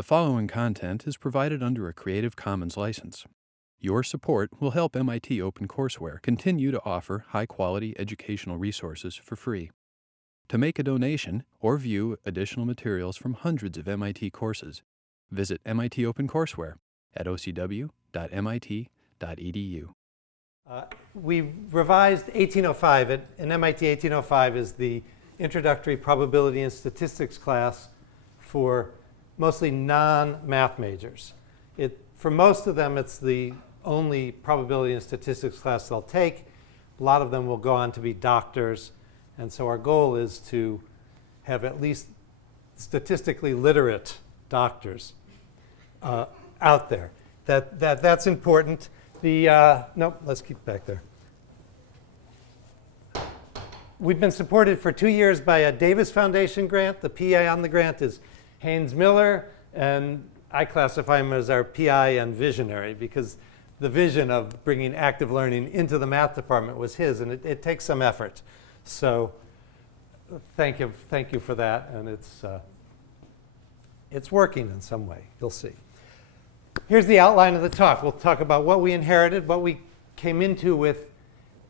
The following content is provided under a Creative Commons license. Your support will help MIT OpenCourseware continue to offer high-quality educational resources for free. To make a donation or view additional materials from hundreds of MIT courses, visit MIT OpenCourseware at ocw.mit.edu. We revised 1805. In MIT 1805 is the introductory probability and statistics class for mostly non-math majors. For most of them, it's the only probability and statistics class they'll take. A lot of them will go on to be doctors. And so our goal is to have at least statistically literate doctors out there. That's important. Nope, let's keep it back there. We've been supported for 2 years by a Davis Foundation grant. The PI on the grant is Haynes Miller, and I classify him as our PI and visionary because the vision of bringing active learning into the math department was his, and it takes some effort. So thank you for that, and it's working in some way. You'll see. Here's the outline of the talk. We'll talk about what we inherited, what we came into with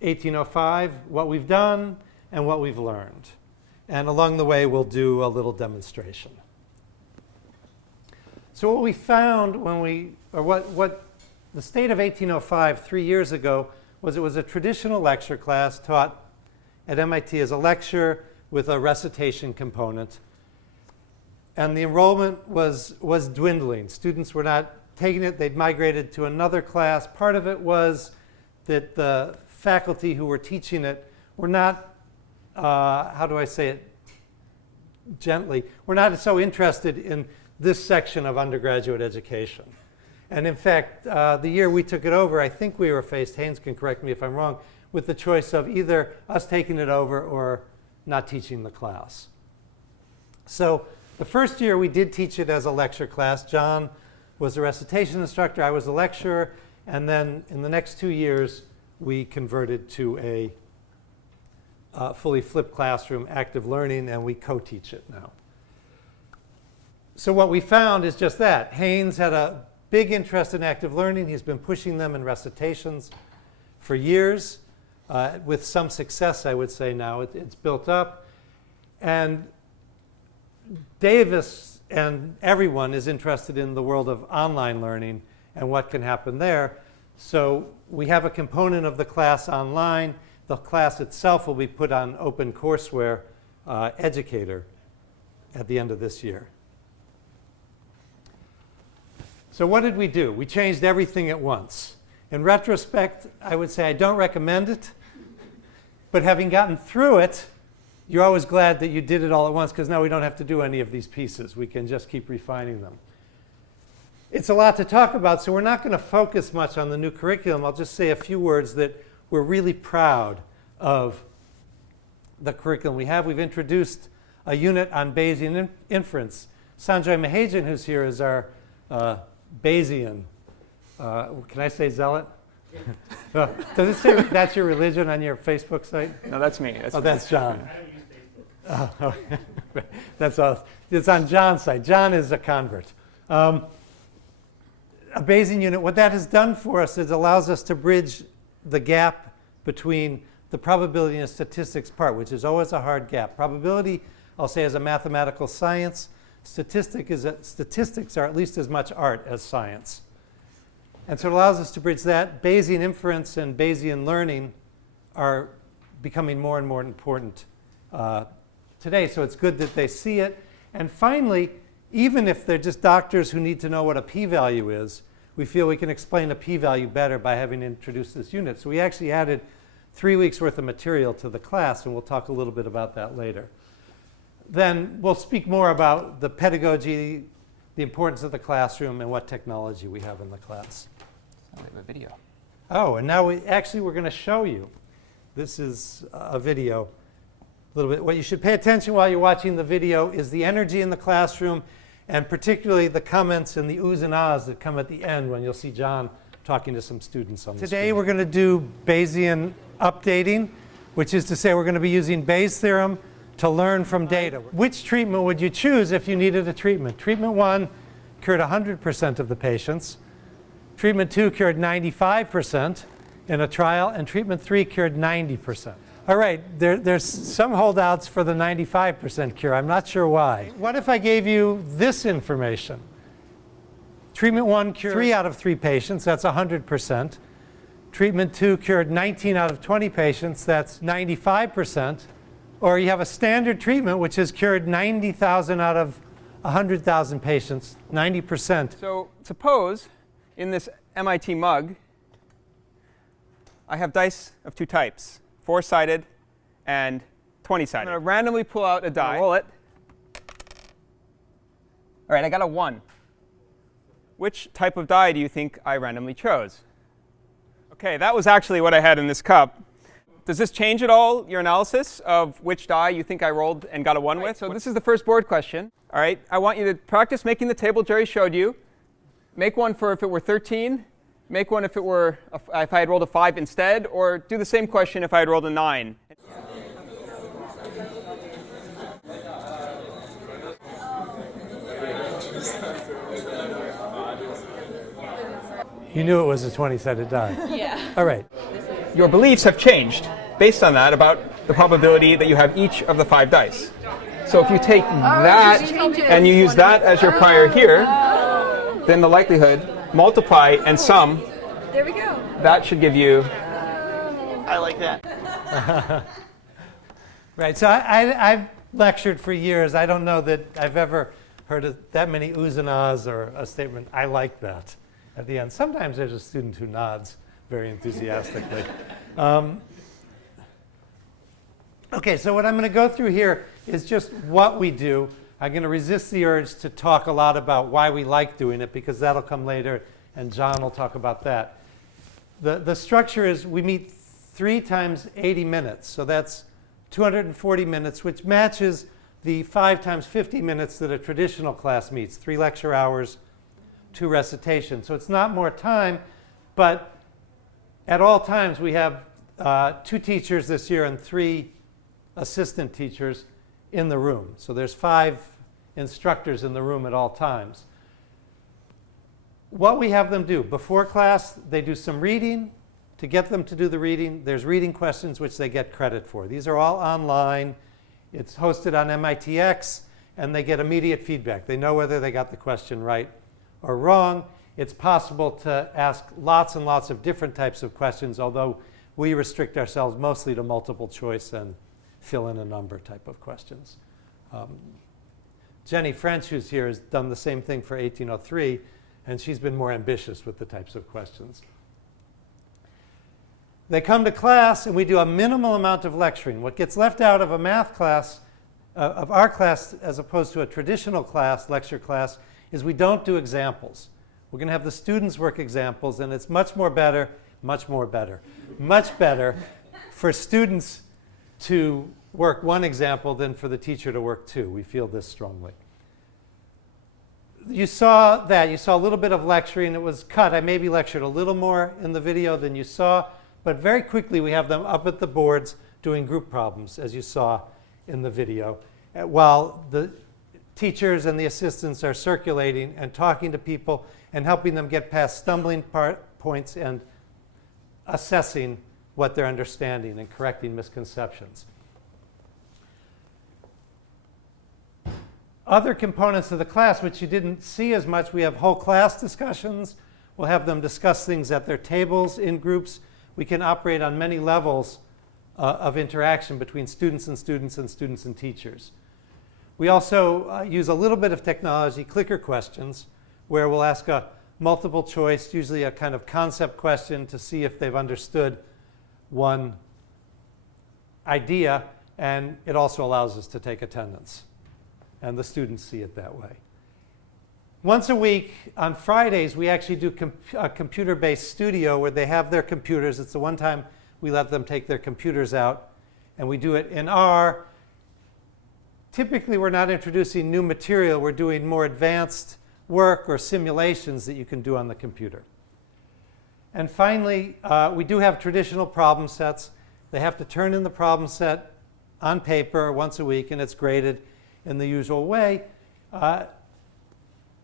1805, what we've done, and what we've learned. And along the way, we'll do a little demonstration. So what we found what the state of 1805 3 years ago was it was a traditional lecture class taught at MIT as a lecture with a recitation component. And the enrollment was dwindling. Students were not taking it. They'd migrated to another class. Part of it was that the faculty who were teaching it were not, how do I say it gently, were not so interested in this section of undergraduate education. And in fact, the year we took it over, I think we were faced, Haynes can correct me if I'm wrong, with the choice of either us taking it over or not teaching the class. So the first year we did teach it as a lecture class. John was a recitation instructor, I was a lecturer, and then in the next 2 years we converted to a fully flipped classroom, active learning, and we co-teach it now. So what we found is just that. Haynes had a big interest in active learning. He's been pushing them in recitations for years, with some success, I would say now. It's built up. And Davis and everyone is interested in the world of online learning and what can happen there. So we have a component of the class online. The class itself will be put on OpenCourseware Educator at the end of this year. So what did we do? We changed everything at once. In retrospect, I would say I don't recommend it. But having gotten through it, you're always glad that you did it all at once because now we don't have to do any of these pieces. We can just keep refining them. It's a lot to talk about, so we're not going to focus much on the new curriculum. I'll just say a few words that we're really proud of the curriculum we have. We've introduced a unit on Bayesian inference. Sanjay Mahajan, who's here, is our Bayesian, can I say zealot? Does it say that's your religion on your Facebook site? No, that's me. That's John. I don't use Facebook. That's all. It's on John's site. John is a convert. A Bayesian unit, what that has done for us is allows us to bridge the gap between the probability and statistics part, which is always a hard gap. Probability, I'll say, is a mathematical science. Statistics are at least as much art as science. And so it allows us to bridge that. Bayesian inference and Bayesian learning are becoming more and more important today, so it's good that they see it. And finally, even if they're just doctors who need to know what a p-value is, we feel we can explain a p-value better by having introduced this unit. So we actually added 3 weeks worth of material to the class, and we'll talk a little bit about that later. Then we'll speak more about the pedagogy, the importance of the classroom, and what technology we have in the class. We have a video. Oh, and now we're going to show you. This is a video. A little bit. What you should pay attention while you're watching the video is the energy in the classroom, and particularly the comments and the oohs and ahs that come at the end when you'll see John talking to some students on the screen. Today we're going to do Bayesian updating, which is to say we're going to be using Bayes' theorem to learn from data. Which treatment would you choose if you needed a treatment? Treatment 1, cured 100% of the patients. Treatment 2 cured 95% in a trial, and treatment 3 cured 90%. All right, there's some holdouts for the 95% cure. I'm not sure why. What if I gave you this information? Treatment 1 cured 3 out of 3 patients, that's 100%. Treatment 2 cured 19 out of 20 patients, that's 95%. Or you have a standard treatment which has cured 90,000 out of 100,000 patients, 90%. So suppose in this MIT mug, I have dice of 2 types, 4-sided and 20-sided. I'm going to randomly pull out a die, roll it. All right, I got a 1. Which type of die do you think I randomly chose? OK, that was actually what I had in this cup. Does this change at all your analysis of which die you think I rolled and got a 1 with? So this is the first board question. All right, I want you to practice making the table Jerry showed you. Make one for if it were 13. Make one if I had rolled a 5 instead, or do the same question if I had rolled a 9. You knew it was a 20-sided die. Yeah. All right. Your beliefs have changed based on that about the probability that you have each of the 5 dice. So if you take that and you use that as your prior here, then the likelihood, multiply and sum, There we go. that should give you. I like that. Right, so I've lectured for years. I don't know that I've ever heard of that many oohs and ahs or a statement, I like that, at the end. Sometimes there's a student who nods very enthusiastically. OK, so what I'm going to go through here is just what we do. I'm going to resist the urge to talk a lot about why we like doing it, because that'll come later, and John will talk about that. The structure is we meet 3 times 80 minutes. So that's 240 minutes, which matches the 5 times 50 minutes that a traditional class meets, 3 lecture hours, 2 recitations. So it's not more time, but at all times we have 2 teachers this year and 3 assistant teachers in the room. So there's 5 instructors in the room at all times. What we have them do, before class, they do some reading. To get them to do the reading, there's reading questions which they get credit for. These are all online. It's hosted on MITx, and they get immediate feedback. They know whether they got the question right or wrong. It's possible to ask lots and lots of different types of questions, although we restrict ourselves mostly to multiple choice and fill in a number type of questions. Jenny French, who's here, has done the same thing for 1803, and she's been more ambitious with the types of questions. They come to class, and we do a minimal amount of lecturing. What gets left out of a math class, of our class, as opposed to a traditional class, lecture class, is we don't do examples. We're going to have the students work examples, and it's much better for students to work 1 example than for the teacher to work 2. We feel this strongly. You saw that. You saw a little bit of lecturing. It was cut. I maybe lectured a little more in the video than you saw. But very quickly, we have them up at the boards doing group problems, as you saw in the video, while the teachers and the assistants are circulating and talking to people and helping them get past stumbling points and assessing what they're understanding and correcting misconceptions. Other components of the class, which you didn't see as much, we have whole class discussions. We'll have them discuss things at their tables in groups. We can operate on many levels of interaction between students and students and students and teachers. We also use a little bit of technology, clicker questions, where we'll ask a multiple choice, usually a kind of concept question, to see if they've understood one idea. And it also allows us to take attendance. And the students see it that way. Once a week, on Fridays, we actually do a computer-based studio where they have their computers. It's the one time we let them take their computers out. And we do it in R. Typically, we're not introducing new material. We're doing more advanced work or simulations that you can do on the computer. And finally, we do have traditional problem sets. They have to turn in the problem set on paper once a week, and it's graded in the usual way.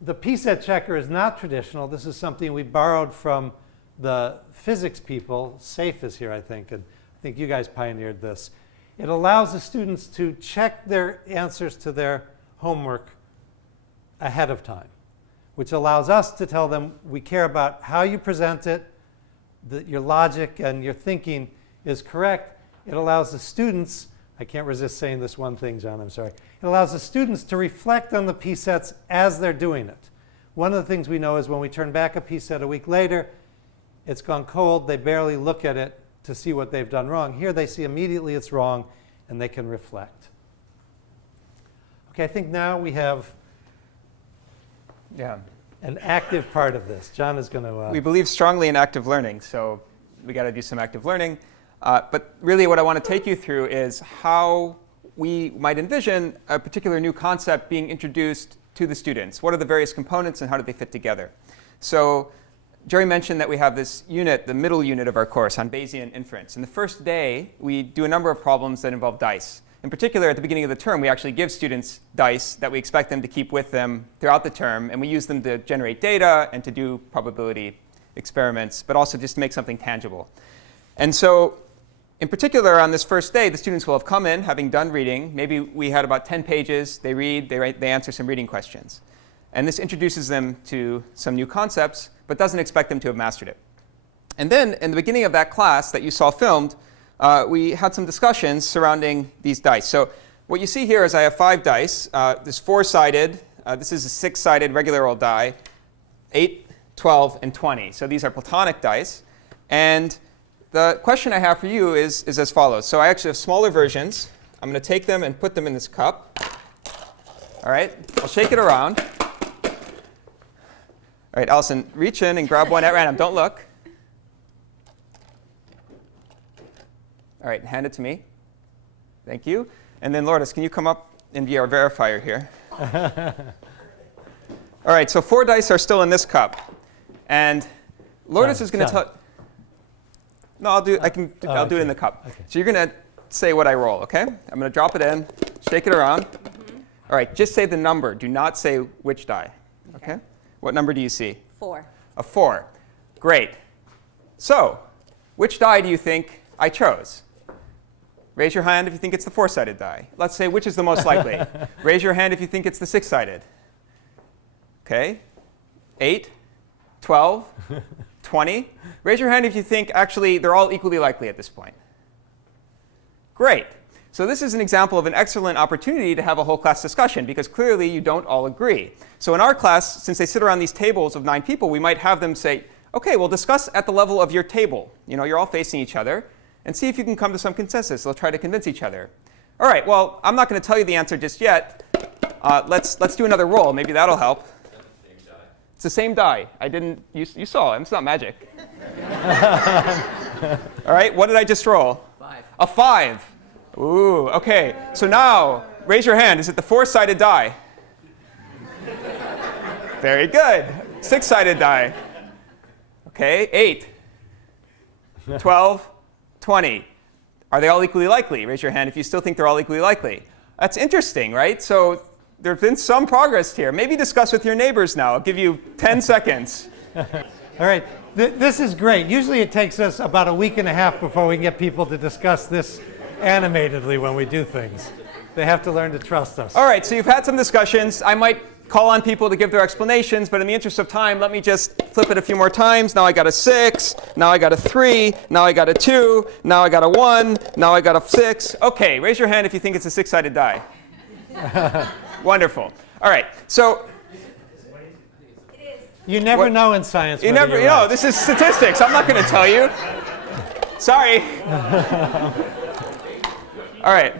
The p-set checker is not traditional. This is something we borrowed from the physics people. SAFE is here, I think, and I think you guys pioneered this. It allows the students to check their answers to their homework ahead of time, which allows us to tell them we care about how you present it, that your logic and your thinking is correct. It allows the students, I can't resist saying this one thing, John, I'm sorry. It allows the students to reflect on the p-sets as they're doing it. One of the things we know is when we turn back a p-set a week later, it's gone cold, they barely look at it to see what they've done wrong. Here they see immediately it's wrong, and they can reflect. Okay, I think now we have an active part of this. John is going to... We believe strongly in active learning, so we got to do some active learning. But really what I want to take you through is how we might envision a particular new concept being introduced to the students. What are the various components and how do they fit together? So Jerry mentioned that we have this unit, the middle unit of our course on Bayesian inference. In the first day, we do a number of problems that involve dice. In particular, at the beginning of the term, we actually give students dice that we expect them to keep with them throughout the term, and we use them to generate data and to do probability experiments, but also just to make something tangible. And so in particular, on this first day, the students will have come in having done reading. Maybe we had about 10 pages. They read, they answer some reading questions. And this introduces them to some new concepts, but doesn't expect them to have mastered it. And then in the beginning of that class that you saw filmed, we had some discussions surrounding these dice. So what you see here is I have 5 dice. This 4-sided, this is a 6-sided regular old die, 8, 12, and 20. So these are Platonic dice. And the question I have for you is as follows. So I actually have smaller versions. I'm going to take them and put them in this cup. All right, I'll shake it around. All right, Allison, reach in and grab one at random. Don't look. All right, hand it to me. Thank you. And then Lourdes, can you come up and be our verifier here? All right, so 4 dice are still in this cup. And Lourdes is going to tell... No, I'll do it in the cup. Okay. So you're going to say what I roll, OK? I'm going to drop it in, shake it around. All right, just say the number. Do not say which die. OK? What number do you see? 4. A 4. Great. So which die do you think I chose? Raise your hand if you think it's the 4-sided die. Let's say which is the most likely. Raise your hand if you think it's the 6-sided. OK? 8, 12, 20. Raise your hand if you think actually they're all equally likely at this point. Great. So this is an example of an excellent opportunity to have a whole class discussion, because clearly you don't all agree. So in our class, since they sit around these tables of 9 people, we might have them say, OK, well, discuss at the level of your table. You know, you're all facing each other. And see if you can come to some consensus. They'll try to convince each other. All right, well, I'm not going to tell you the answer just yet. Let's do another roll. Maybe that'll help. It's the same die. I didn't. You saw it. It's not magic. All right, what did I just roll? 5. A 5. Ooh, OK. So now, raise your hand. Is it the 4-sided die? Very good. 6-sided die. OK, 8, 12, 20. Are they all equally likely? Raise your hand if you still think they're all equally likely. That's interesting, right? So there's been some progress here. Maybe discuss with your neighbors now. I'll give you 10 seconds. All right. This is great. Usually it takes us about a week and a half before we can get people to discuss this animatedly when we do things. They have to learn to trust us. All right, so you've had some discussions. I might call on people to give their explanations, but in the interest of time, let me just flip it a few more times. Now I got a 6, now I got a 3, now I got a 2, now I got a 1, now I got a 6. OK, raise your hand if you think it's a 6-sided die. Wonderful. All right, so you never know in science. You never know. This is statistics. I'm not going to tell you. Sorry. All right.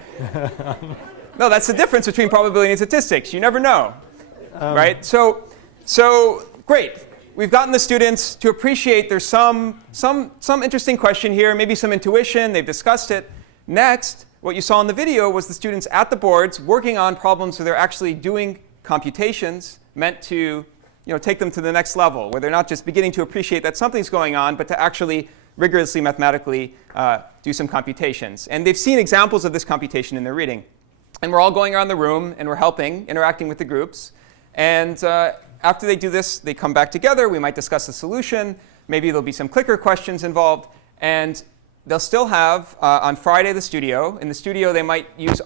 No, that's the difference between probability and statistics. You never know. Right? So great. We've gotten the students to appreciate there's some interesting question here, maybe some intuition. They've discussed it. Next, what you saw in the video was the students at the boards working on problems where they're actually doing computations meant to take them to the next level, where they're not just beginning to appreciate that something's going on, but to actually rigorously mathematically do some computations. And they've seen examples of this computation in their reading. And we're all going around the room, and we're helping, interacting with the groups. And after they do this, they come back together. We might discuss the solution. Maybe there'll be some clicker questions involved. And they'll still have, on Friday, the studio. In the studio, they might use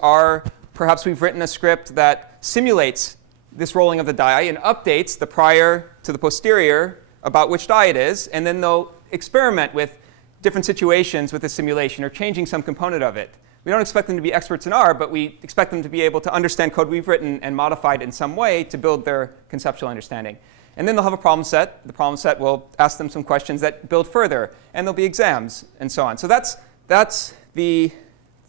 perhaps we've written a script that simulates this rolling of the die and updates the prior to the posterior about which die it is. And then they'll experiment with different situations with the simulation or changing some component of it. We don't expect them to be experts in R, but we expect them to be able to understand code we've written and modify it in some way to build their conceptual understanding. And then they'll have a problem set. The problem set will ask them some questions that build further. And there'll be exams and so on. So that's the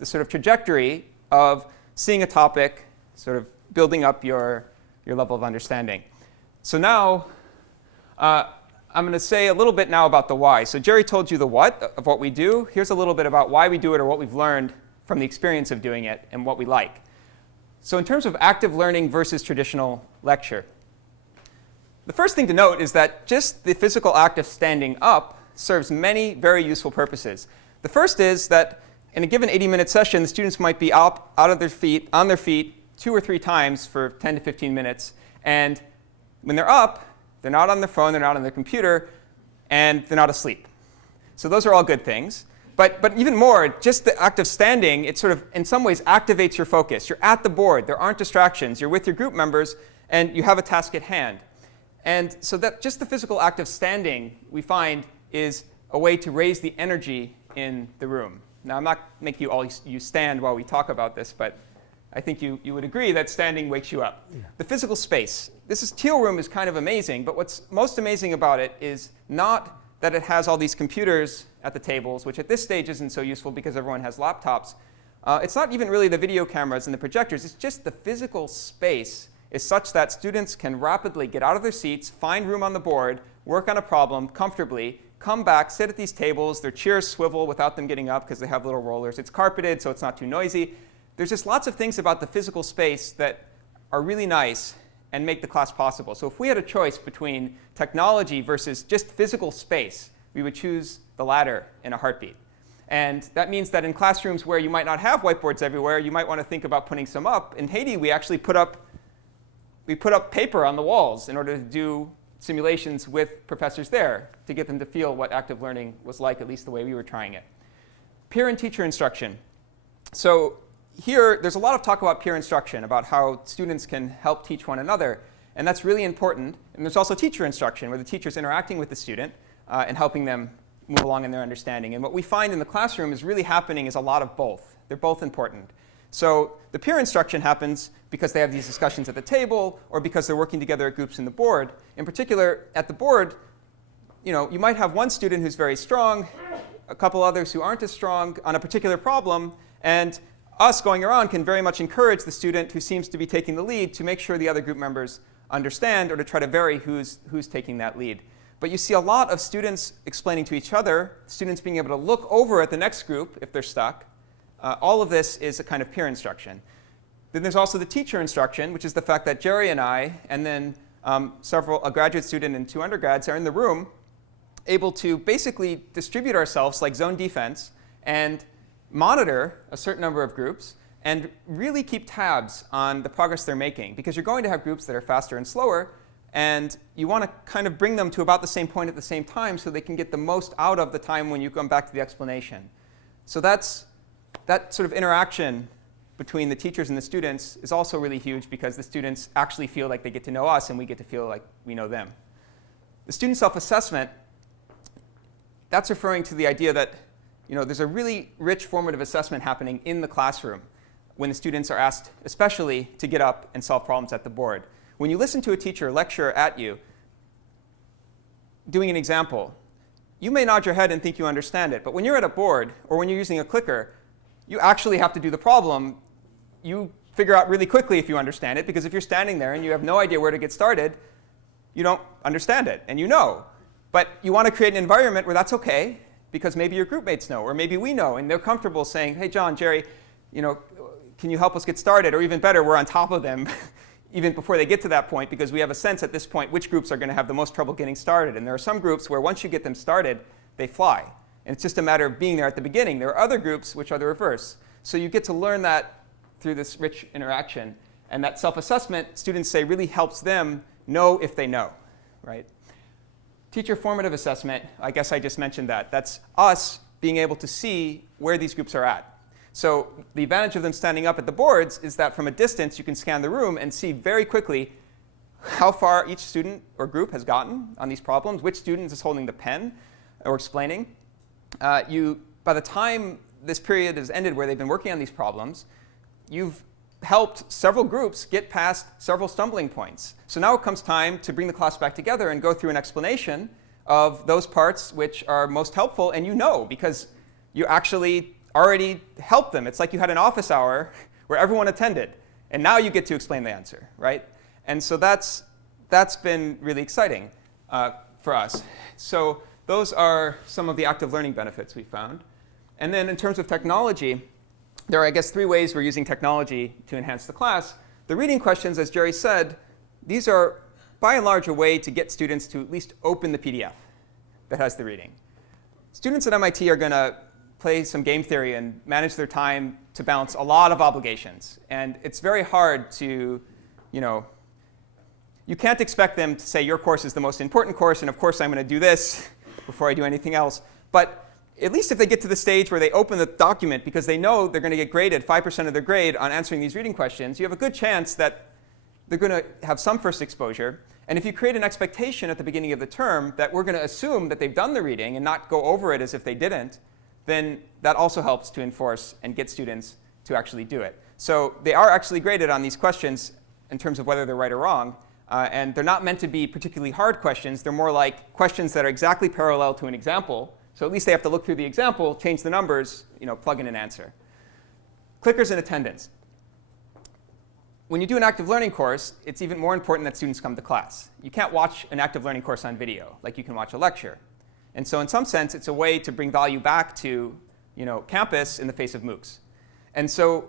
sort of trajectory of seeing a topic, sort of building up your level of understanding. So now I'm going to say a little bit now about the why. So Jerry told you the what of what we do. Here's a little bit about why we do it or what we've learned from the experience of doing it and what we like. So in terms of active learning versus traditional lecture, the first thing to note is that just the physical act of standing up serves many very useful purposes. The first is that in a given 80-minute session, the students might be up on their feet 2 or 3 times for 10 to 15 minutes. And when they're up, they're not on their phone, they're not on their computer, and they're not asleep. So those are all good things. But even more, just the act of standing, it sort of, in some ways, activates your focus. You're at the board. There aren't distractions. You're with your group members, and you have a task at hand. And so that just the physical act of standing, we find, is a way to raise the energy in the room. Now, I'm not making you stand while we talk about this, but I think you would agree that standing wakes you up. Yeah. The physical space. Teal Room is kind of amazing, but what's most amazing about it is not that it has all these computers at the tables, which at this stage isn't so useful because everyone has laptops. It's not even really the video cameras and the projectors. It's just the physical space is such that students can rapidly get out of their seats, find room on the board, work on a problem comfortably, come back, sit at these tables. Their chairs swivel without them getting up because they have little rollers. It's carpeted, so it's not too noisy. There's just lots of things about the physical space that are really nice and make the class possible. So if we had a choice between technology versus just physical space, we would choose the latter in a heartbeat. And that means that in classrooms where you might not have whiteboards everywhere, you might want to think about putting some up. In Haiti, we actually put up paper on the walls in order to do simulations with professors there to get them to feel what active learning was like, at least the way we were trying it. Peer and teacher instruction. So here, there's a lot of talk about peer instruction, about how students can help teach one another. And that's really important. And there's also teacher instruction, where the teacher's interacting with the student and helping them move along in their understanding. And what we find in the classroom is really happening is a lot of both. They're both important. So the peer instruction happens because they have these discussions at the table or because they're working together at groups in the board. In particular, at the board, you might have one student who's very strong, a couple others who aren't as strong on a particular problem, and us going around can very much encourage the student who seems to be taking the lead to make sure the other group members understand or to try to vary who's taking that lead. But you see a lot of students explaining to each other, students being able to look over at the next group if they're stuck. All of this is a kind of peer instruction. Then there's also the teacher instruction, which is the fact that Jerry and I, and then a graduate student and 2 undergrads are in the room, able to basically distribute ourselves like zone defense and monitor a certain number of groups and really keep tabs on the progress they're making. Because you're going to have groups that are faster and slower, and you want to kind of bring them to about the same point at the same time so they can get the most out of the time when you come back to the explanation. So that sort of interaction between the teachers and the students is also really huge because the students actually feel like they get to know us and we get to feel like we know them. The student self-assessment, that's referring to the idea that there's a really rich formative assessment happening in the classroom when the students are asked, especially, to get up and solve problems at the board. When you listen to a teacher lecture at you, doing an example, you may nod your head and think you understand it. But when you're at a board or when you're using a clicker, you actually have to do the problem. You figure out really quickly if you understand it, because if you're standing there and you have no idea where to get started, you don't understand it, and you know. But you want to create an environment where that's OK, because maybe your group mates know, or maybe we know, and they're comfortable saying, hey, John, Jerry, can you help us get started? Or even better, we're on top of them even before they get to that point, because we have a sense at this point which groups are going to have the most trouble getting started. And there are some groups where once you get them started, they fly. And it's just a matter of being there at the beginning. There are other groups which are the reverse. So you get to learn that through this rich interaction. And that self-assessment, students say, really helps them know if they know, right? Teacher formative assessment, I guess I just mentioned that. That's us being able to see where these groups are at. So the advantage of them standing up at the boards is that from a distance, you can scan the room and see very quickly how far each student or group has gotten on these problems, which student is holding the pen or explaining. By the time this period has ended where they've been working on these problems, you've helped several groups get past several stumbling points. So now it comes time to bring the class back together and go through an explanation of those parts which are most helpful, and you know because you actually already helped them. It's like you had an office hour where everyone attended, and now you get to explain the answer, right? And so that's been really exciting for us. So those are some of the active learning benefits we found. And then in terms of technology, there are, I guess, 3 ways we're using technology to enhance the class. The reading questions, as Jerry said, these are by and large a way to get students to at least open the PDF that has the reading. Students at MIT are going to play some game theory and manage their time to balance a lot of obligations. And it's very hard to, you can't expect them to say your course is the most important course, and of course I'm going to do this before I do anything else. But at least if they get to the stage where they open the document because they know they're going to get graded 5% of their grade on answering these reading questions, you have a good chance that they're going to have some first exposure. And if you create an expectation at the beginning of the term that we're going to assume that they've done the reading and not go over it as if they didn't, then that also helps to enforce and get students to actually do it. So they are actually graded on these questions in terms of whether they're right or wrong. And they're not meant to be particularly hard questions. They're more like questions that are exactly parallel to an example. So at least they have to look through the example, change the numbers, plug in an answer. Clickers and attendance. When you do an active learning course, it's even more important that students come to class. You can't watch an active learning course on video like you can watch a lecture. And so in some sense, it's a way to bring value back to campus in the face of MOOCs. And so,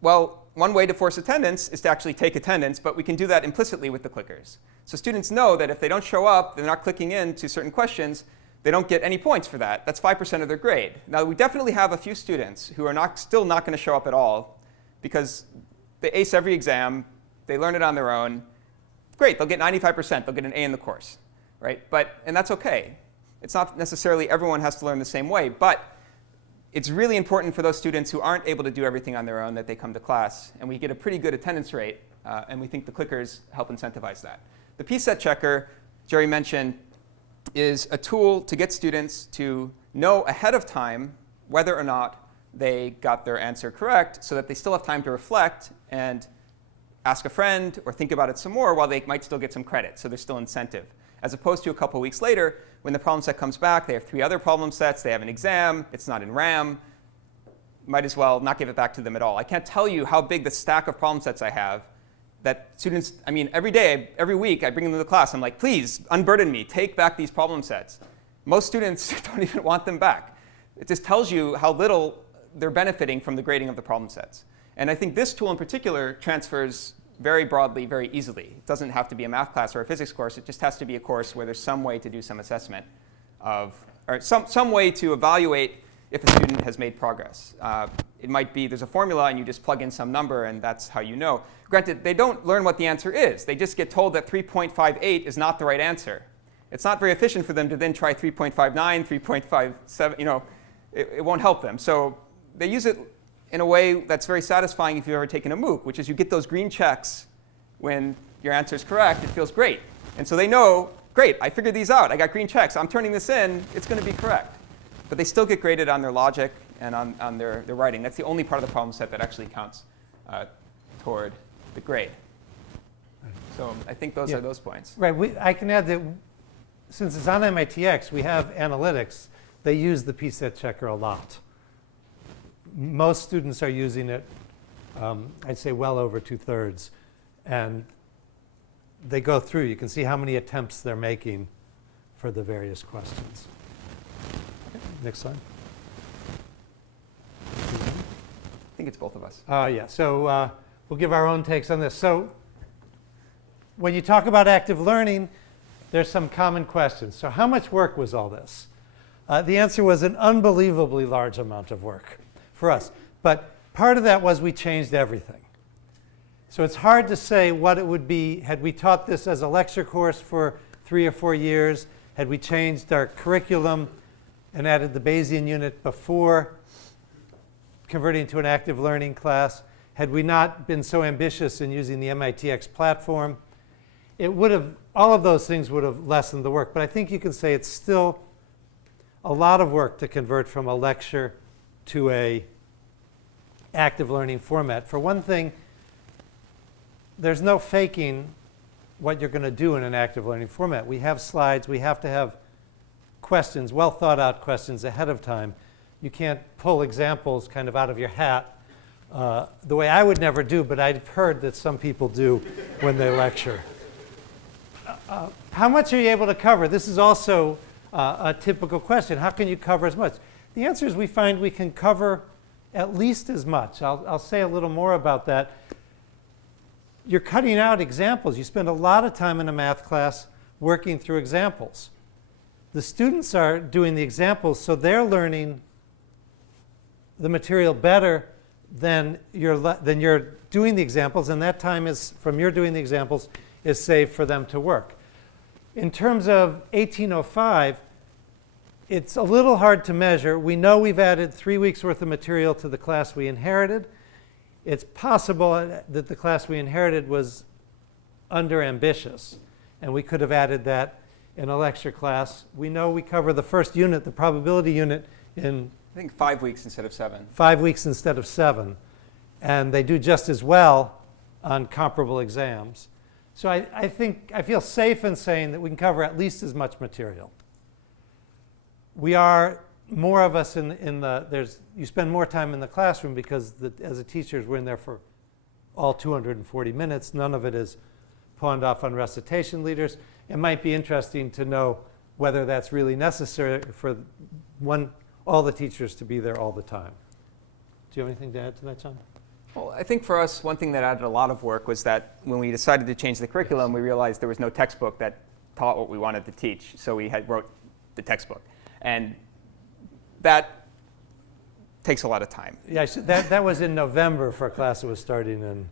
well, one way to force attendance is to actually take attendance, but we can do that implicitly with the clickers. So students know that if they don't show up, they're not clicking in to certain questions, they don't get any points for that. That's 5% of their grade. Now, we definitely have a few students who are still not going to show up at all because they ace every exam, they learn it on their own. Great, they'll get 95%, they'll get an A in the course, right? And that's OK. It's not necessarily everyone has to learn the same way, but it's really important for those students who aren't able to do everything on their own that they come to class. And we get a pretty good attendance rate, and we think the clickers help incentivize that. The P-set checker, Jerry mentioned, is a tool to get students to know ahead of time whether or not they got their answer correct so that they still have time to reflect and ask a friend or think about it some more while they might still get some credit. So there's still incentive. As opposed to a couple weeks later, when the problem set comes back, they have 3 other problem sets, they have an exam, it's not in RAM, might as well not give it back to them at all. I can't tell you how big the stack of problem sets I have that students, every day, every week, I bring them to the class. I'm like, please, unburden me. Take back these problem sets. Most students don't even want them back. It just tells you how little they're benefiting from the grading of the problem sets. And I think this tool in particular transfers very broadly, very easily. It doesn't have to be a math class or a physics course. It just has to be a course where there's some way to do some assessment of, or some way to evaluate if a student has made progress. It might be there's a formula and you just plug in some number and that's how you know. Granted, they don't learn what the answer is. They just get told that 3.58 is not the right answer. It's not very efficient for them to then try 3.59, 3.57. It won't help them. So they use it in a way that's very satisfying if you've ever taken a MOOC, which is you get those green checks when your answer is correct. It feels great. And so they know, great, I figured these out. I got green checks. I'm turning this in. It's going to be correct. But they still get graded on their logic and on their writing. That's the only part of the problem set that actually counts toward the grade. So I think those are those points. Right. I can add that since it's on MITx, we have analytics. They use the P-set checker a lot. Most students are using it, I'd say well over 2/3. And they go through. You can see how many attempts they're making for the various questions. Next slide. I think it's both of us. Yeah, so we'll give our own takes on this. So when you talk about active learning, there's some common questions. So how much work was all this? The answer was an unbelievably large amount of work for us. But part of that was we changed everything. So it's hard to say what it would be had we taught this as a lecture course for 3 or 4 years, had we changed our curriculum and added the Bayesian unit before converting to an active learning class, had we not been so ambitious in using the MITx platform. It would have, all of those things would have lessened the work. But I think you can say it's still a lot of work to convert from a lecture to a active learning format. For one thing, there's no faking what you're going to do in an active learning format. We have slides. We have to have questions, well thought out questions ahead of time. You can't pull examples kind of out of your hat the way I would never do, but I've heard that some people do when they lecture. How much are you able to cover? This is also a typical question. How can you cover as much? The answer is we find we can cover at least as much. I'll say a little more about that. You're cutting out examples. You spend a lot of time in a math class working through examples. The students are doing the examples, so they're learning the material better than you're doing the examples, and that time is, from your doing the examples, is saved for them to work. In terms of 1805, it's a little hard to measure. We know we've added 3 weeks worth of material to the class we inherited. It's possible that the class we inherited was under-ambitious, and we could have added that in a lecture class. We know we cover the first unit, the probability unit, in I think 5 weeks instead of 7. 5 weeks instead of 7. And they do just as well on comparable exams. So I feel safe in saying that we can cover at least as much material. We are, more of us you spend more time in the classroom because as a teachers, we're in there for all 240 minutes. None of it is pawned off on recitation leaders. It might be interesting to know whether that's really necessary for all the teachers to be there all the time. Do you have anything to add to that, John? Well, I think for us, one thing that added a lot of work was that when we decided to change the curriculum, we realized there was no textbook that taught what we wanted to teach. So we wrote the textbook. And that takes a lot of time. Yeah, that was in November for a class that was starting in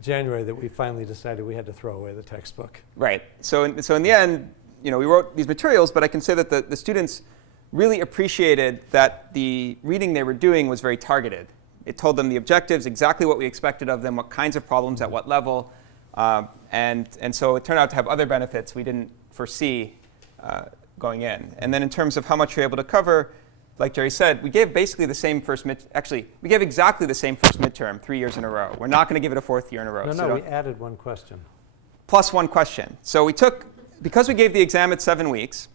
January that we finally decided we had to throw away the textbook. Right. So in the end, we wrote these materials, but I can say that the students really appreciated that the reading they were doing was very targeted. It told them the objectives, exactly what we expected of them, what kinds of problems at what level. And so it turned out to have other benefits we didn't foresee going in. And then in terms of how much you're able to cover, like Jerry said, we gave basically the same we gave exactly the same first midterm 3 years in a row. We're not going to give it a 4th year in a row. No, we added one question. Plus one question. So because we gave the exam at 7 weeks,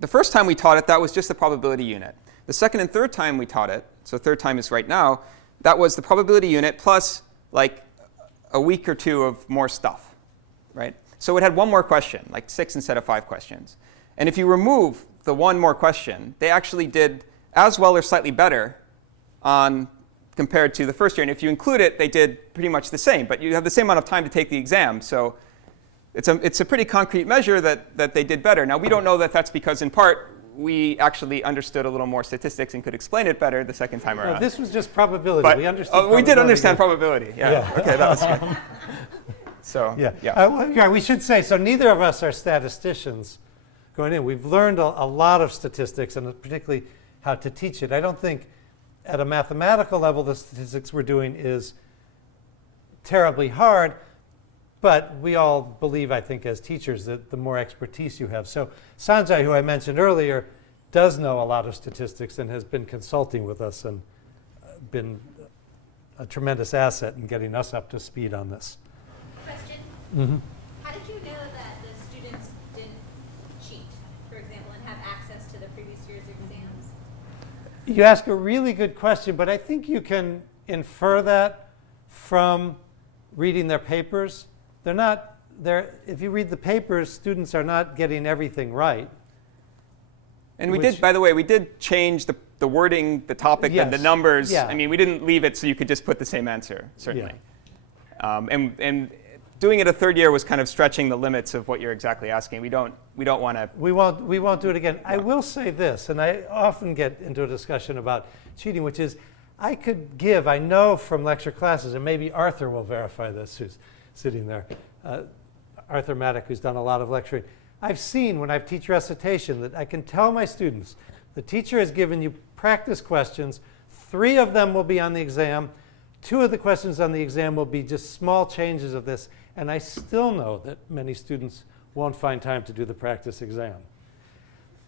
the first time we taught it, that was just the probability unit. The second and third time we taught it, so third time is right now, that was the probability unit plus like a week or 2 of more stuff, right? So it had one more question, like 6 instead of 5 questions. And if you remove the one more question, they actually did as well or slightly better compared to the first year. And if you include it, they did pretty much the same. But you have the same amount of time to take the exam. So it's a pretty concrete measure that they did better. Now, we don't know that that's because, in part, we actually understood a little more statistics and could explain it better the second time around. No, this was just probability. But, we understood we did understand probability. Yeah. OK, that was good. So, yeah. We should say, so neither of us are statisticians going in. We've learned a lot of statistics, and particularly how to teach it. I don't think at a mathematical level the statistics we're doing is terribly hard, but we all believe, I think, as teachers, that the more expertise you have. So Sanjay, who I mentioned earlier, does know a lot of statistics and has been consulting with us and been a tremendous asset in getting us up to speed on this. Question. Mm-hmm. How did you know that the students didn't cheat, for example, and have access to the previous year's exams? You ask a really good question, but I think you can infer that from reading their papers. If you read the papers, students are not getting everything right. And by the way, we did change the wording, the topic, yes. the numbers. Yeah. I mean, we didn't leave it so you could just put the same answer, certainly. Yeah. And doing it a third year was kind of stretching the limits of what you're exactly asking. We don't want to. We won't do it again. No. I will say this, and I often get into a discussion about cheating, which is I could give, I know from lecture classes, and maybe Arthur will verify this, who's sitting there, Arthur Maddock, who's done a lot of lecturing. I've seen when I teach recitation that I can tell my students, the teacher has given you practice questions, 3 of them will be on the exam, 2 of the questions on the exam will be just small changes of this, and I still know that many students won't find time to do the practice exam.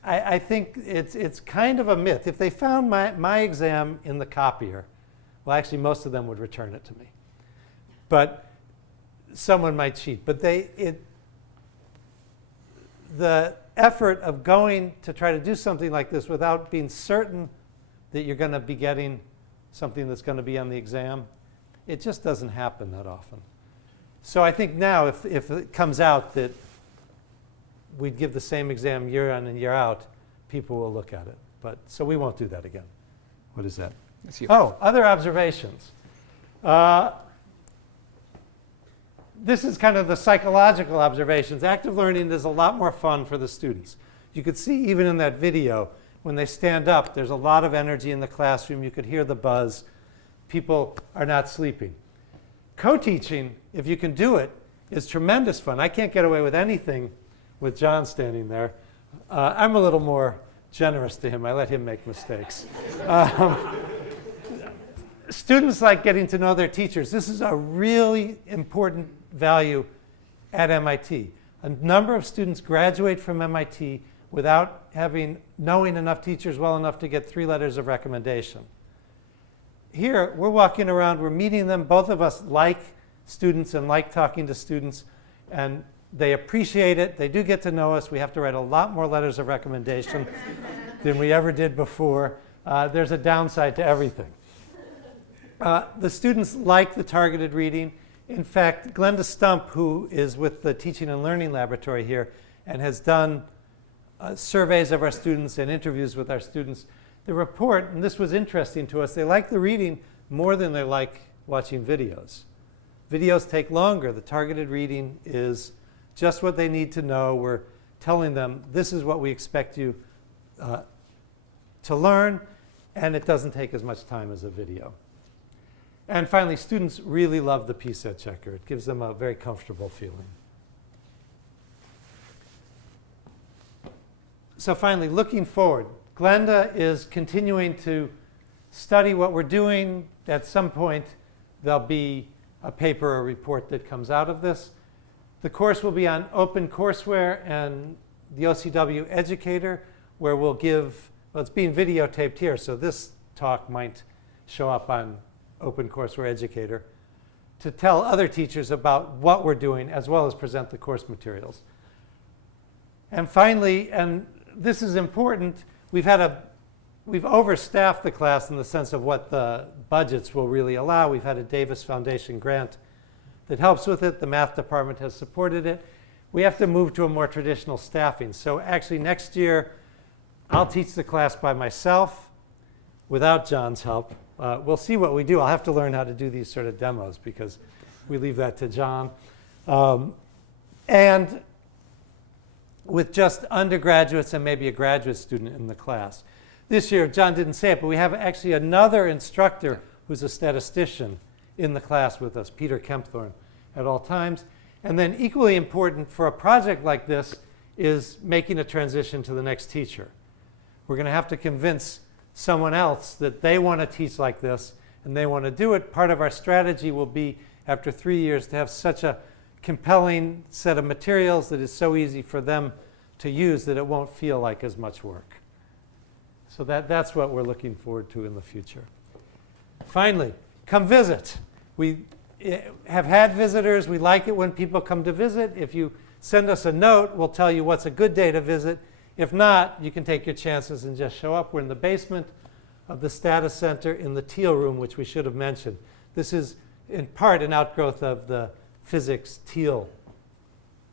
I think it's kind of a myth. If they found my exam in the copier, well, actually, most of them would return it to me. But someone might cheat. But the effort of going to try to do something like this without being certain that you're going to be getting something that's going to be on the exam, it just doesn't happen that often. So I think now, if it comes out that we'd give the same exam year in and year out, people will look at it. But so we won't do that again. What is that? Oh, other observations. This is kind of the psychological observations. Active learning is a lot more fun for the students. You could see even in that video, when they stand up, there's a lot of energy in the classroom. You could hear the buzz. People are not sleeping. Co-teaching, if you can do it, is tremendous fun. I can't get away with anything with John standing there. I'm a little more generous to him. I let him make mistakes. Students like getting to know their teachers. This is a really important value at MIT. A number of students graduate from MIT without knowing enough teachers well enough to get 3 letters of recommendation. Here, we're walking around, we're meeting them. Both of us like students and like talking to students, and they appreciate it. They do get to know us. We have to write a lot more letters of recommendation than we ever did before. There's a downside to everything. The students like the targeted reading. In fact, Glenda Stump, who is with the Teaching and Learning Laboratory here and has done surveys of our students and interviews with our students, the report, and this was interesting to us, they like the reading more than they like watching videos. Videos take longer. The targeted reading is just what they need to know. We're telling them, this is what we expect you to learn, and it doesn't take as much time as a video. And finally, students really love the PSET checker. It gives them a very comfortable feeling. So finally, looking forward, Glenda is continuing to study what we're doing. At some point, there'll be a paper or report that comes out of this. The course will be on OpenCourseWare and the OCW Educator, where we'll give, well, it's being videotaped here, so this talk might show up on OpenCourseWare Educator, to tell other teachers about what we're doing, as well as present the course materials. And finally, and this is important, we've overstaffed the class in the sense of what the budgets will really allow. We've had a Davis Foundation grant that helps with it. The math department has supported it. We have to move to a more traditional staffing. So actually next year, I'll teach the class by myself without John's help. We'll see what we do. I'll have to learn how to do these sort of demos because we leave that to John. And with just undergraduates and maybe a graduate student in the class. This year, John didn't say it, but we have actually another instructor who's a statistician in the class with us, Peter Kempthorne, at all times. And then equally important for a project like this is making a transition to the next teacher. We're going to have to convince someone else that they want to teach like this and they want to do it. Part of our strategy will be, after 3 years, to have such a compelling set of materials that is so easy for them to use that it won't feel like as much work. So that's what we're looking forward to in the future. Finally, come visit. We have had visitors. We like it when people come to visit. If you send us a note, we'll tell you what's a good day to visit. If not, you can take your chances and just show up. We're in the basement of the Status Center in the Teal Room, which we should have mentioned. This is in part an outgrowth of the physics Teal.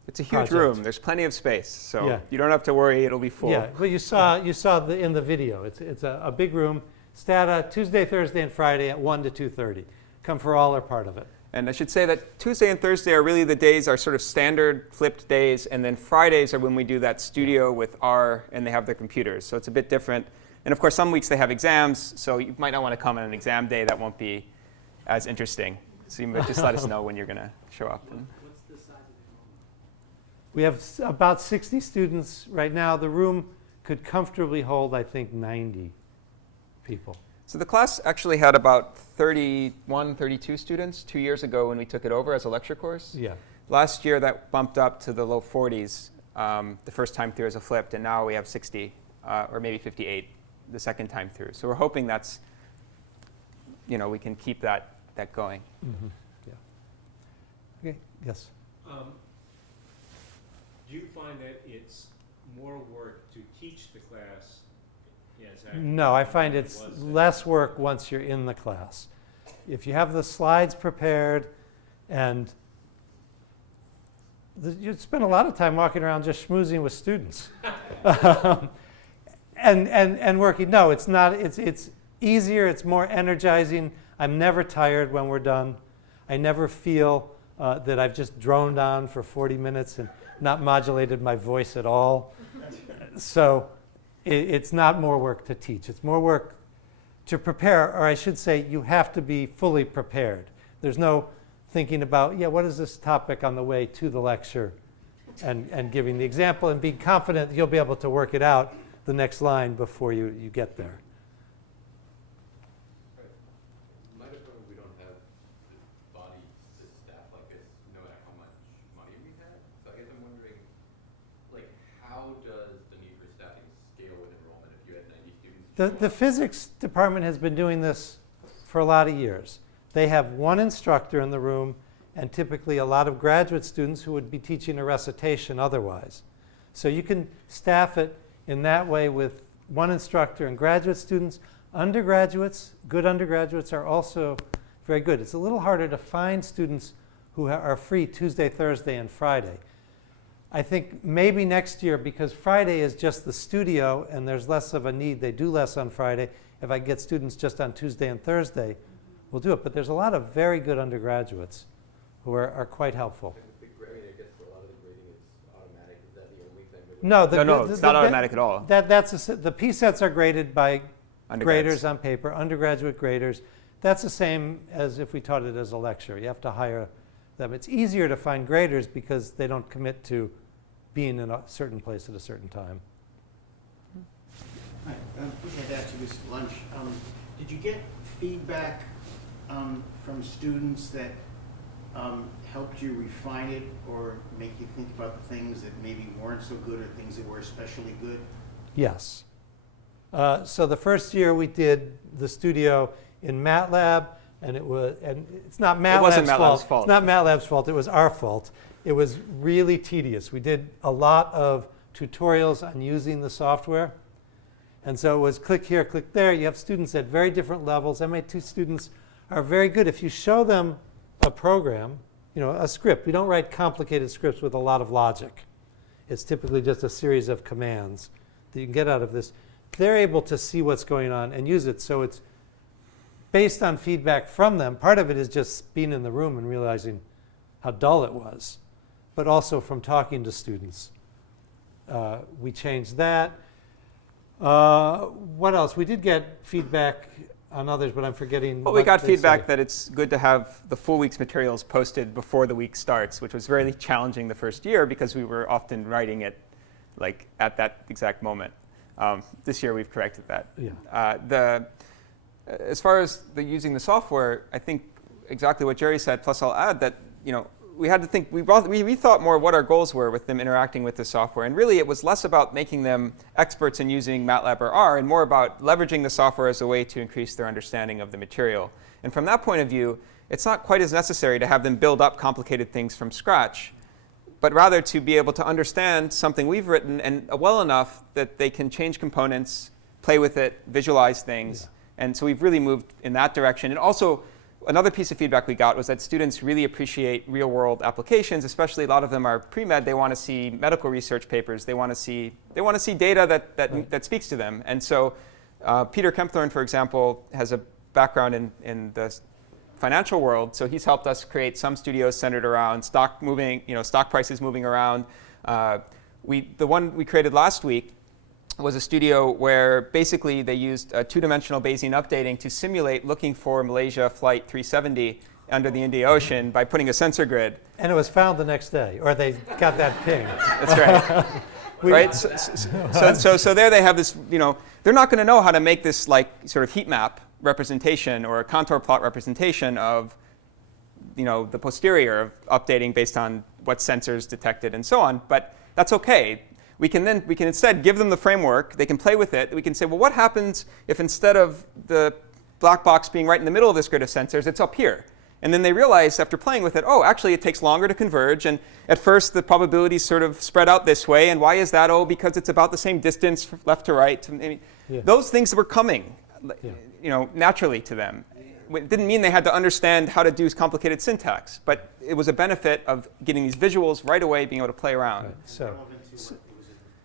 It's a huge room. There's plenty of space, so yeah. You don't have to worry it'll be full. Yeah, but you saw in the video. It's a big room. Stata, Tuesday, Thursday, and Friday at 1 to 2:30. Come for all or part of it. And I should say that Tuesday and Thursday are really the days, our sort of standard flipped days, and then Fridays are when we do that studio with R, and they have their computers. So it's a bit different. And of course, some weeks they have exams, so you might not want to come on an exam day. That won't be as interesting. So you might just let us know when you're going to show up. What's the size of the enrollment? We have about 60 students right now. The room could comfortably hold, I think, 90 people. So the class actually had about 31, 32 students 2 years ago when we took it over as a lecture course. Yeah. Last year, that bumped up to the low 40s the first time through as a flipped, and now we have 60 or maybe 58 the second time through. So we're hoping that's, we can keep that going. Mm-hmm. Yeah. Okay. Yes. Do you find that it's more work to teach the class? Yes. No, I find it's less work once you're in the class. If you have the slides prepared and you spend a lot of time walking around just schmoozing with students and working. No, it's not. It's easier. It's more energizing. I'm never tired when we're done. I never feel that I've just droned on for 40 minutes and not modulated my voice at all. So it's not more work to teach. It's more work to prepare, or I should say you have to be fully prepared. There's no thinking about, what is this topic on the way to the lecture and giving the example and being confident you'll be able to work it out the next line before you get there. My department, we don't have the body to staff like this, no matter how much money we have. So I guess I'm wondering, how does the need for staffing scale with enrollment if you had 90 students? The physics department has been doing this for a lot of years. They have one instructor in the room and typically a lot of graduate students who would be teaching a recitation otherwise. So you can staff it in that way with one instructor and graduate students. Undergraduates, good undergraduates are also very good. It's a little harder to find students who are free Tuesday, Thursday, and Friday. I think maybe next year, because Friday is just the studio and there's less of a need, they do less on Friday. If I get students just on Tuesday and Thursday, we'll do it. But there's a lot of very good undergraduates who are quite helpful. I guess a lot of the grading is automatic. Is that the only thing? No, It's not automatic at all. The P-sets are graded by graders on paper, undergraduate graders. That's the same as if we taught it as a lecture. You have to hire them. It's easier to find graders because they don't commit to being in a certain place at a certain time. Hi, I had asked you this at lunch. Did you get feedback from students that helped you refine it or make you think about the things that maybe weren't so good or things that were especially good? Yes. So the first year we did the studio in MATLAB, and it's not MATLAB's fault. It's not MATLAB's fault. It was our fault. It was really tedious. We did a lot of tutorials on using the software. And so it was click here, click there. You have students at very different levels. MIT students are very good. If you show them a program, a script. We don't write complicated scripts with a lot of logic. It's typically just a series of commands that you can get out of this. They're able to see what's going on and use it. So it's based on feedback from them. Part of it is just being in the room and realizing how dull it was, but also from talking to students. We changed that. What else? We did get feedback on others, but I'm forgetting. Well, we got feedback that it's good to have the full week's materials posted before the week starts, which was really challenging the first year because we were often writing it at that exact moment. This year we've corrected that. Yeah. As far as using the software, I think exactly what Jerry said, plus I'll add that we had to think, we thought more of what our goals were with them interacting with the software. And really, it was less about making them experts in using MATLAB or R and more about leveraging the software as a way to increase their understanding of the material. And from that point of view, it's not quite as necessary to have them build up complicated things from scratch, but rather to be able to understand something we've written and well enough that they can change components, play with it, visualize things. Yeah. And so we've really moved in that direction. And also, another piece of feedback we got was that students really appreciate real-world applications, especially a lot of them are pre-med. They want to see medical research papers. They want to see data that speaks to them. And so Peter Kempthorne, for example, has a background in the financial world. So he's helped us create some studios centered around stock moving, stock prices moving around. The one we created last week was a studio where basically they used two-dimensional Bayesian updating to simulate looking for Malaysia Flight 370 under the Indian Ocean by putting a sensor grid. And it was found the next day, or they got that ping. That's right. Right? So there they have this, they're not going to know how to make this like sort of heat map representation or a contour plot representation of the posterior of updating based on what sensors detected and so on, but that's okay. We can instead give them the framework, they can play with it. We can say, well, what happens if instead of the black box being right in the middle of this grid of sensors, it's up here? And then they realize after playing with it, oh, actually it takes longer to converge, and at first the probabilities sort of spread out this way, and why is that? Oh, because it's about the same distance from left to right. Those things were coming naturally to them. It didn't mean they had to understand how to do complicated syntax, but it was a benefit of getting these visuals right away, being able to play around. Right. So, Relevant to what it was of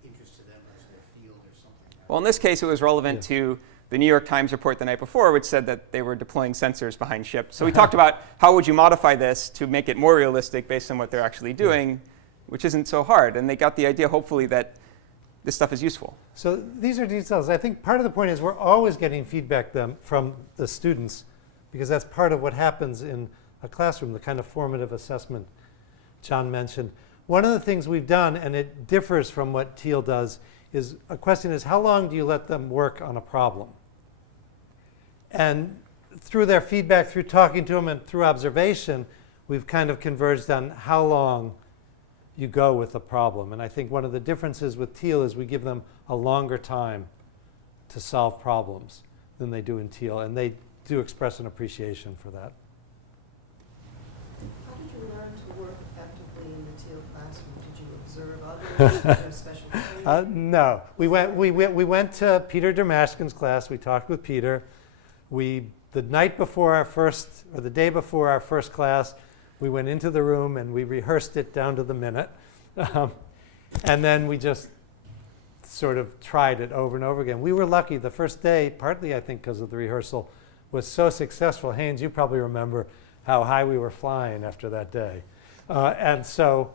interest to them as their field or something. well, in this case, it was relevant to the New York Times report the night before, which said that they were deploying sensors behind ships. So we talked about how would you modify this to make it more realistic based on what they're actually doing, which isn't so hard. And they got the idea, hopefully, that this stuff is useful. So these are details. I think part of the point is we're always getting feedback from the students, because that's part of what happens in a classroom, the kind of formative assessment John mentioned. One of the things we've done, and it differs from what Teal does, is a question is how long do you let them work on a problem? And through their feedback, through talking to them, and through observation, we've kind of converged on how long you go with a problem. And I think one of the differences with Teal is we give them a longer time to solve problems than they do in Teal. And they do express an appreciation for that. How did you learn to work effectively in the Teal classroom? Did you observe others? Did you have special training? No. We went to Peter Dermashkin's class. We talked with Peter. The night before our first, or the day before our first class, we went into the room and we rehearsed it down to the minute. And then we just sort of tried it over and over again. We were lucky. The first day, partly I think because of the rehearsal, was so successful. Haynes, you probably remember how high we were flying after that day. And so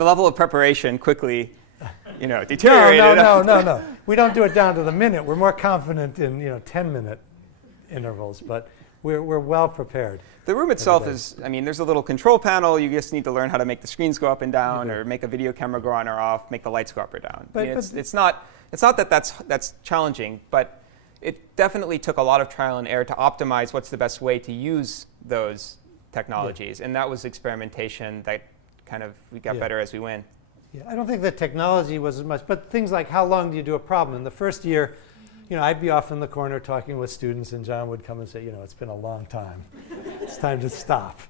The level of preparation quickly deteriorated. No. We don't do it down to the minute. We're more confident in 10-minute intervals, but we're well prepared. The room itself is, there's a little control panel. You just need to learn how to make the screens go up and down, or make a video camera go on or off, make the lights go up or down. It's not that that's challenging, but it definitely took a lot of trial and error to optimize what's the best way to use those technologies. And that was experimentation that kind of we got better as we went. Yeah, I don't think the technology was as much, but things like how long do you do a problem? In the first year, I'd be off in the corner talking with students, and John would come and say, it's been a long time. It's time to stop.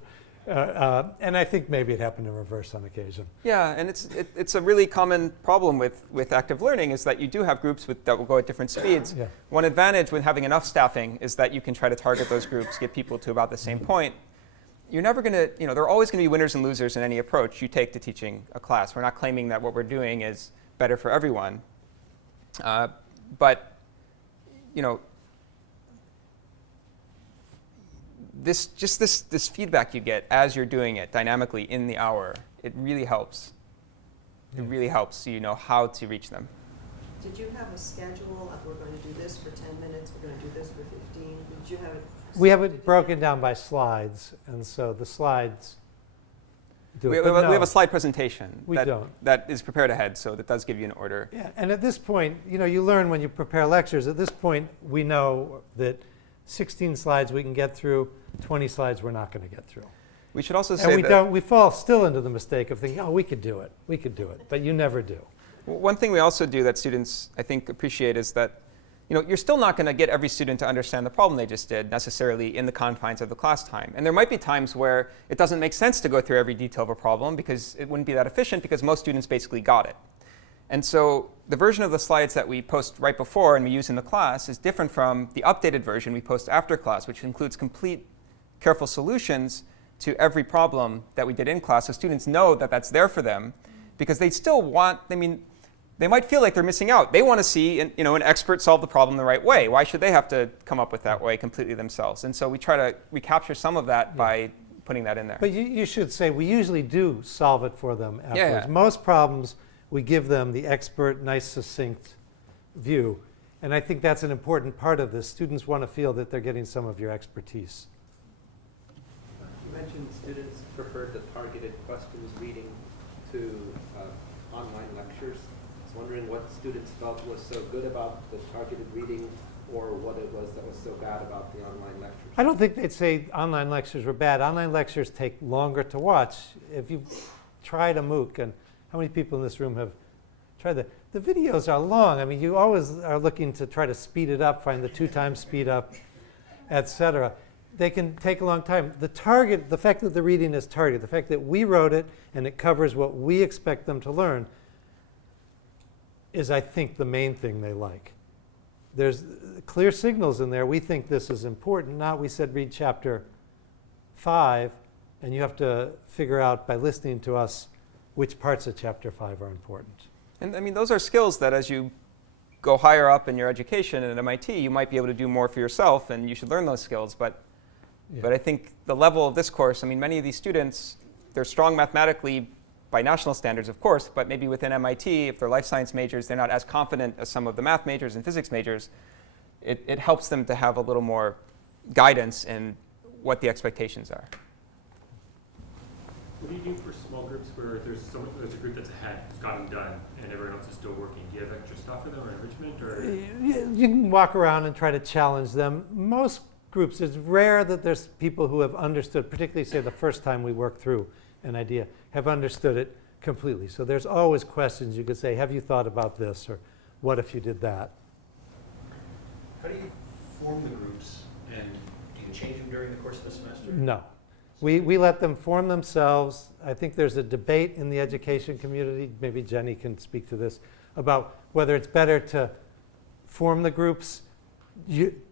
And I think maybe it happened in reverse on occasion. Yeah, and it's a really common problem with active learning is that you do have groups that will go at different speeds. Yeah. One advantage with having enough staffing is that you can try to target those groups, get people to about the same point. You're never going to, there are always going to be winners and losers in any approach you take to teaching a class. We're not claiming that what we're doing is better for everyone. But this feedback you get as you're doing it dynamically in the hour, it really helps. It really helps so you know how to reach them. Did you have a schedule? Like, we're going to do this for 10 minutes, we're going to do this for 15. Did you have it? We have it broken down by slides, and so the slides do it. We have a slide presentation that is prepared ahead, so that does give you an order. Yeah, and at this point, you learn when you prepare lectures. At this point, we know that 16 slides we can get through, 20 slides we're not going to get through. We should also say we fall still into the mistake of thinking, we could do it, but you never do. One thing we also do that students, I think, appreciate is that you're still not going to get every student to understand the problem they just did necessarily in the confines of the class time. And there might be times where it doesn't make sense to go through every detail of a problem because it wouldn't be that efficient because most students basically got it. And so the version of the slides that we post right before and we use in the class is different from the updated version we post after class, which includes complete, careful solutions to every problem that we did in class. So students know that that's there for them because they still want, they might feel like they're missing out. They want to see an expert solve the problem the right way. Why should they have to come up with that way completely themselves? And so we try to recapture some of that by putting that in there. But you should say we usually do solve it for them afterwards. Yeah. Most problems, we give them the expert, nice, succinct view. And I think that's an important part of this. Students want to feel that they're getting some of your expertise. You mentioned students preferred the targeted questions reading to online lectures. I was wondering what students felt was so good about the targeted reading, or what it was that was so bad about the online lectures. I don't think they'd say online lectures were bad. Online lectures take longer to watch. If you've tried a MOOC, and how many people in this room have tried that? The videos are long. I mean, you always are looking to try to speed it up, find the 2 times speed up, etc. They can take a long time. The fact that the reading is targeted, the fact that we wrote it and it covers what we expect them to learn is, I think, the main thing they like. There's clear signals in there. We think this is important. Not we said read chapter 5, and you have to figure out by listening to us which parts of chapter 5 are important. And I mean, those are skills that as you go higher up in your education at MIT, you might be able to do more for yourself, and you should learn those skills. But I think the level of this course, I mean, many of these students, they're strong mathematically by national standards, of course, but maybe within MIT, if they're life science majors, they're not as confident as some of the math majors and physics majors. It helps them to have a little more guidance in what the expectations are. What do you do for small groups where there's a group that's ahead, it's gotten done, and everyone else is still working? Do you have extra stuff for them, or enrichment, or? You can walk around and try to challenge them. Most groups, it's rare that there's people who have understood, particularly say the first time we work through an idea, have understood it completely. So there's always questions. You could say, have you thought about this, or what if you did that? How do you form the groups, and do you change them during the course of the semester? No. We let them form themselves. I think there's a debate in the education community, maybe Jenny can speak to this, about whether it's better to form the groups,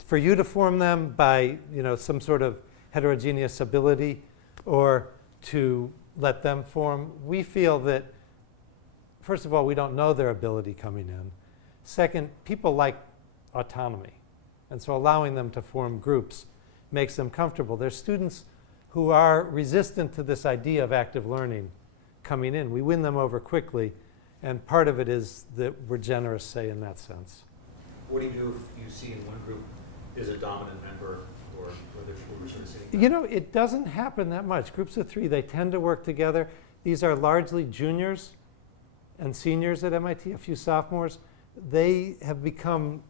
for you to form them by some sort of heterogeneous ability, or to let them form. We feel that, first of all, we don't know their ability coming in. Second, people like autonomy. And so allowing them to form groups makes them comfortable. There's students who are resistant to this idea of active learning coming in. We win them over quickly, and part of it is that we're generous, say, in that sense. What do you do if you see in one group is a dominant member, or they're sort of sitting? It doesn't happen that much. Groups of 3, they tend to work together. These are largely juniors and seniors at MIT, a few sophomores. They have become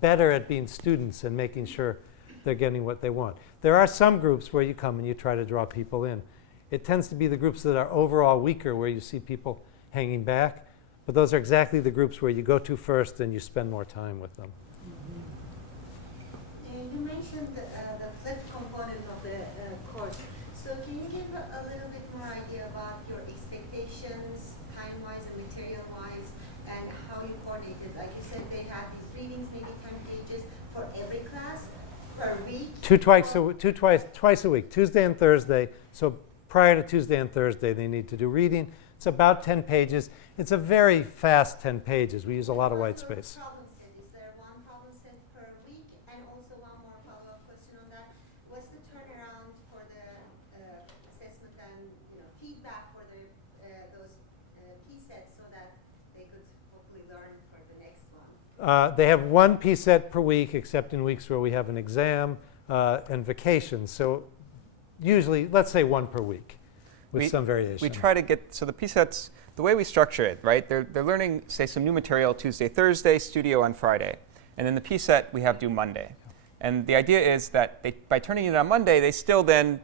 better at being students and making sure they're getting what they want. There are some groups where you come and you try to draw people in. It tends to be the groups that are overall weaker where you see people hanging back, but those are exactly the groups where you go to first and you spend more time with them. You mentioned the flipped component of the course. So can you give a little bit more idea about your expectations, time-wise and material-wise, and how you coordinate it? Like you said, they have these readings, maybe 10 pages for every class per week? Twice a week, Tuesday and Thursday. So prior to Tuesday and Thursday, they need to do reading. It's about 10 pages. It's a very fast 10 pages. We use a lot of white space. Problem set. Is there one problem set per week? And also one more follow-up question on that. What's the turnaround for the assessment and feedback for those key sets so that they could hopefully learn for the next one? They have one P set per week, except in weeks where we have an exam and vacations. So usually, let's say one per week with some variation. We try to get, so the P sets, the way we structure it, right? They're learning, say, some new material Tuesday, Thursday, studio on Friday. And then the P set we have due Monday. And the idea is that by turning it on Monday, they still then,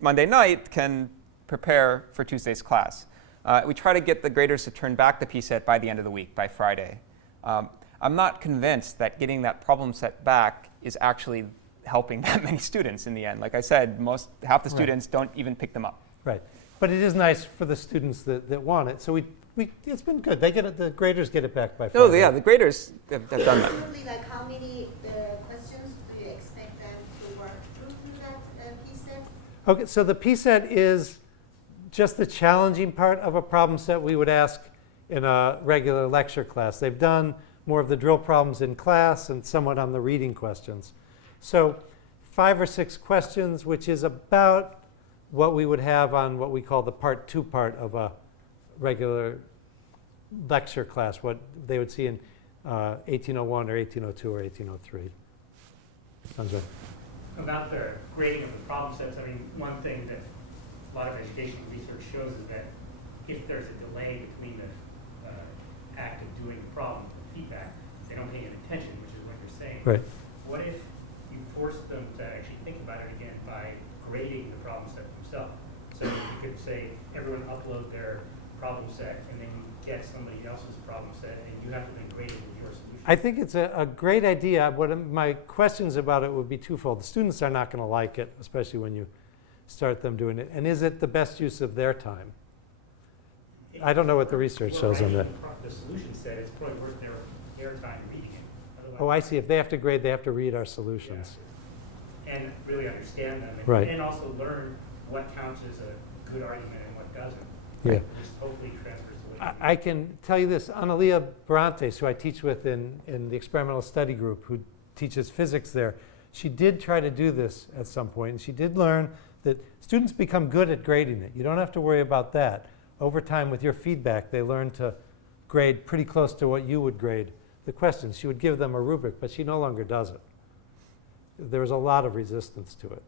Monday night, can prepare for Tuesday's class. We try to get the graders to turn back the P set by the end of the week, by Friday. I'm not convinced that getting that problem set back is actually helping that many students in the end. Like I said, half the students don't even pick them up. Right. But it is nice for the students that want it. So it's been good. They get it, the graders get it back by Friday. Oh, yeah, the graders have done that. Usually, like how many questions do you expect them to work through that P set? Okay, so the P set is just the challenging part of a problem set we would ask in a regular lecture class. They've done more of the drill problems in class and somewhat on the reading questions. So 5 or 6 questions, which is about what we would have on what we call the part 2 part of a regular lecture class, what they would see in 1801 or 1802 or 1803. Sounds right. About the grading of the problem sets, I mean, one thing that a lot of educational research shows is that if there's a delay between the act of doing the problem and feedback, they don't pay any attention, which is what you're saying. Right. What if you force them to actually think about it again by grading the problem set themselves? So you could say, everyone upload their problem set, and then you get somebody else's problem set, and you have to then grade it with your solution. I think it's a great idea. My questions about it would be twofold. The students are not going to like it, especially when you start them doing it. And is it the best use of their time? I don't know what the research shows on that. The solution set, it's probably worth their time reading it. Otherwise, Oh, I see. If they have to grade, they have to read our solutions. yeah. And really understand them, and, Right. and also learn what counts as a good argument and what doesn't. Yeah. Just hopefully transfers away. I can tell you this. Analia Barantes, who I teach with in the experimental study group, who teaches physics there, she did try to do this at some point, and she did learn that students become good at grading it. You don't have to worry about that. Over time, with your feedback, they learn to grade pretty close to what you would grade the questions. She would give them a rubric, but she no longer does it. There was a lot of resistance to it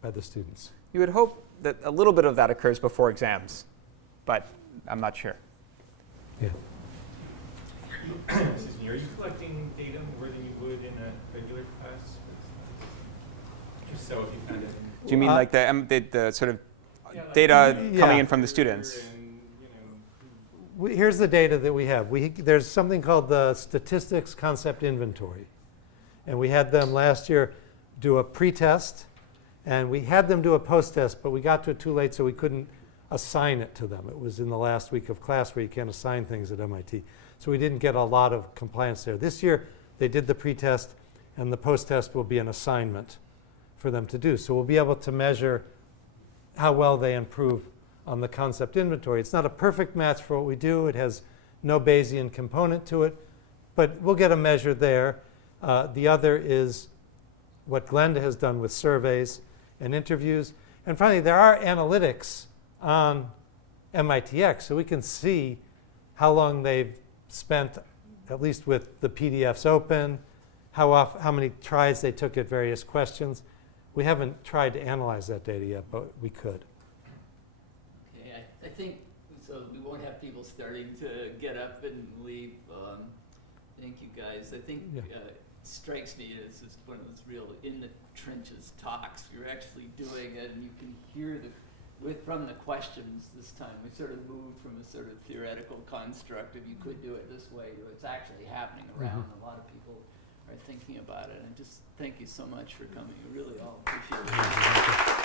by the students. You would hope that a little bit of that occurs before exams, but I'm not sure. Yeah. Excuse me, are you collecting data more than you would in a regular class? If so, if you found it. Do you mean like the sort of data coming in from the students? Here's the data that we have. There's something called the Statistics Concept Inventory. And we had them last year do a pre-test, and we had them do a post-test, but we got to it too late, so we couldn't assign it to them. It was in the last week of class where you can't assign things at MIT. So we didn't get a lot of compliance there. This year, they did the pre-test, and the post-test will be an assignment for them to do. So we'll be able to measure how well they improve on the concept inventory. It's not a perfect match for what we do. It has no Bayesian component to it, but we'll get a measure there. The other is what Glenda has done with surveys and interviews. And finally, there are analytics on MITx, so we can see how long they've spent, at least with the PDFs open, how many tries they took at various questions. We haven't tried to analyze that data yet, but we could. Okay, I think, so we won't have people starting to get up and leave. Thank you, guys. I think it strikes me as just one of those real in-the-trenches talks. You're actually doing it, and you can hear from the questions this time. We sort of moved from a sort of theoretical construct of you could do it this way to it's actually happening around. A lot of people are thinking about it. And just thank you so much for coming. We really all appreciate it.